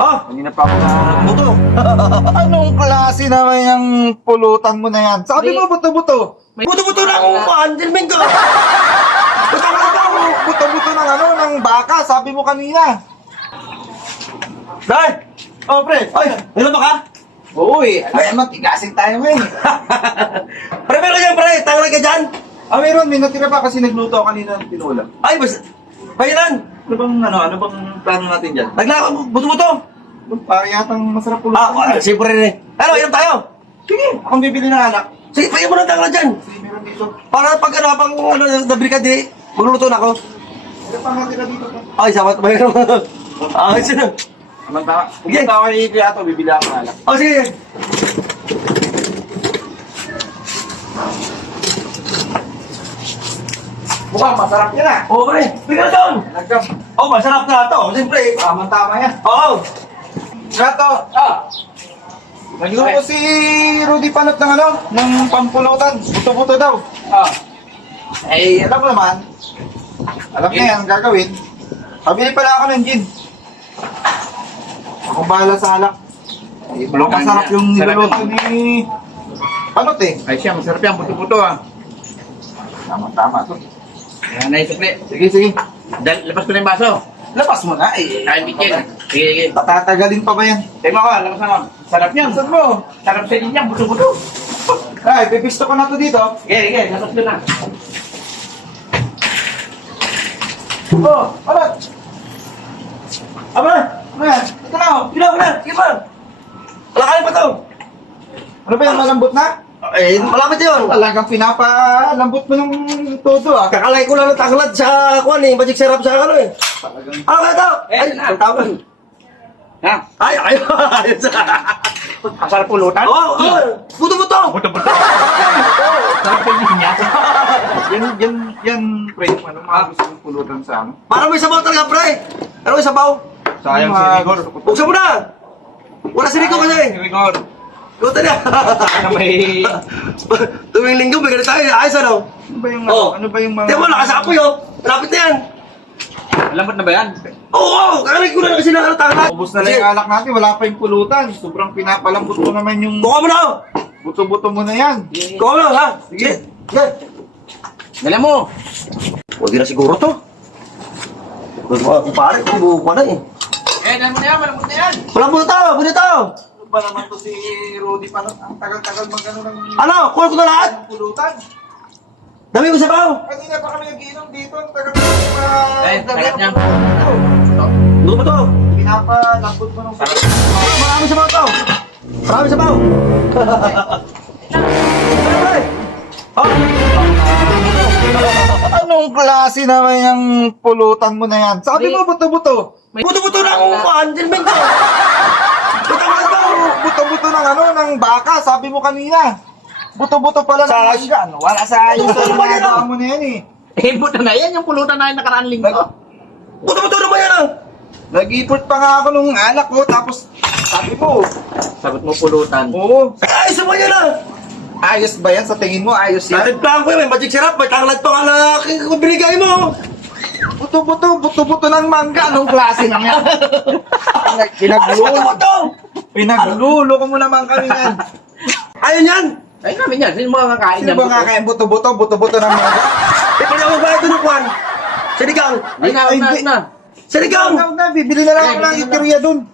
Kanina pa ako na... Buto. Anong klase naman yung pulutan mo na yan? Sabi mo, buto-buto. Buto-buto na akong handleman ko. Buto-buto ng ano, ng baka. Sabi mo kanina. Dahil! Oh, pre. Ay, nila ba ka? Oo eh. Ay, magtigasin tayo ngayon. Pre, meron yan, pre. Tanglay ka dyan. Meron. May natira pa kasi nagluto ako kanina ng tinulang. Ay, bayaran. Ano bang plano natin dyan? Naglakad, buto-buto. Para yatang masarap pulutan. Siyempre rin eh. Ano, ilan tayo? Sige, akong bibili ng alak. Sige, pagyan mo ng tanglay dyan. Sige, meron dito. Para pag ano, pang nabili ka di, magluluto na ako. Ano pa natira dito? Ay, sabat, mayroon. Ay, sino? Pumunta ako kay Ato, bibili ako ng alak. Oh, sige. Mukhang masarap yan ah. Oo, pre. Bigyan na doon. Nagkam. Oh, masarap na ito. Siyempre. Tama yan. Oo. Gato. Nagluto si Rudy Panot ng ano? Ng pampulutan. Buto-buto daw. Eh, alam mo naman. Alam niya yan, ang gagawin. Pabili pala ako ng gin. Ako bahala sa alak. Masarap yung niluluto ni Panot eh. Ay siya, masarap yan, buto-buto ah. Tama to. Yan na isukli. Sige. Labas ko na yung baso. Labas mo na eh. Kain bikin. Sige. Tatatagalin pa ba yan? Tema ko, labas na ko. Sarap yan. Saan mo? Sarap sa inyo, buto-buto. Ay, pipisto ko na to dito. Sige, labas ko na. Oh, Panot. Aba. Ano yan? Ito na oh. Ginawa ko na. Sige pa. Alakain pa to. Ano ba yan, malambot na? Eh, malapit yun. Talagang pinapalambot mo ng todo ah. Kakalay ko lang ng tanglad sa kuwan eh. Magic syrup sa ano eh. Talagang... Ano kaya ito? Ay, ang tawag. Ha? Ay, ayos. Masarap pulutan? Oo, buto-buto. Buto-buto. Sarap sa inyo niya. Yan, pre, ano mga gusto mong pulutan sa ano? Para may sabaw talaga, pre. Ano may sabaw? Sayang si Rigor. Buksan mo na. Wala si Rico kasi. Rigor. Luto na. Ano may... Tuwing linggo, may ganito tayo. Ayos ano? Ano ba yung mga... Tiyan mo, nakasapoy oh. Malapit na yan. Lambot na ba yan? Oo, kakalay ko na kasi ng tanglad. Ubus na lang yung alak natin, wala pa yung pulutan. Sobrang pinapalambot mo naman yung Kuha mo na oh. buto-buto mo na yan. Kuha mo na ha. Sige. Dala mo. Pwede na siguro to. Pwede mo kung pare, kung buka na eh. Dala mo na yan, malambot na yan. Walang buto tayo, buto tayo. Ano ba naman to si Rudy Panot? Ang tagal-tagal magano ng... Ano, kuha ko na lahat. ng pulutan. Dami ko sabaw. Kanina pa kami nag-iinom dito. Ang tagal Tagat niya. Buto ba to? Pinapalambot mo ng Marami sabaw to. Marami sabaw. Anong klase naman yung pulutan mo na yan? Sabi mo, buto-buto. Buto-buto na akong handleman ko. Buto-buto ng ano, ng baka. Sabi mo kanina. Buto-buto pala ng mangga. Ano? Wala sa ayos sa ginagawa mo na yan eh. Eh, buto na yan, yung pulutan na yung nakaraan linggo. Buto-buto naman yan ah. Nag-ipot pa nga ako nung alak ko. Tapos sabi mo, Sagot mo pulutan. oo. Ayos naman yan ah. Ayos ba yan? Sa tingin mo, ayos yan? Narimplahan ko yun, may magic syrup, may tanglad pa nga na binigay mo. Buto-buto ng mangga. Anong klase nang yan? Pinaglulo ko mo naman kami yan. Ayun yan. Ay, namin yan. Sino mga kakain Sino ba nga kaya buto-buto ng mangga? Eh, pwede ako ba ito ng kwan? Sinigang. Ay, na. Sinigang. Bibili na lang ako ng itirya dun.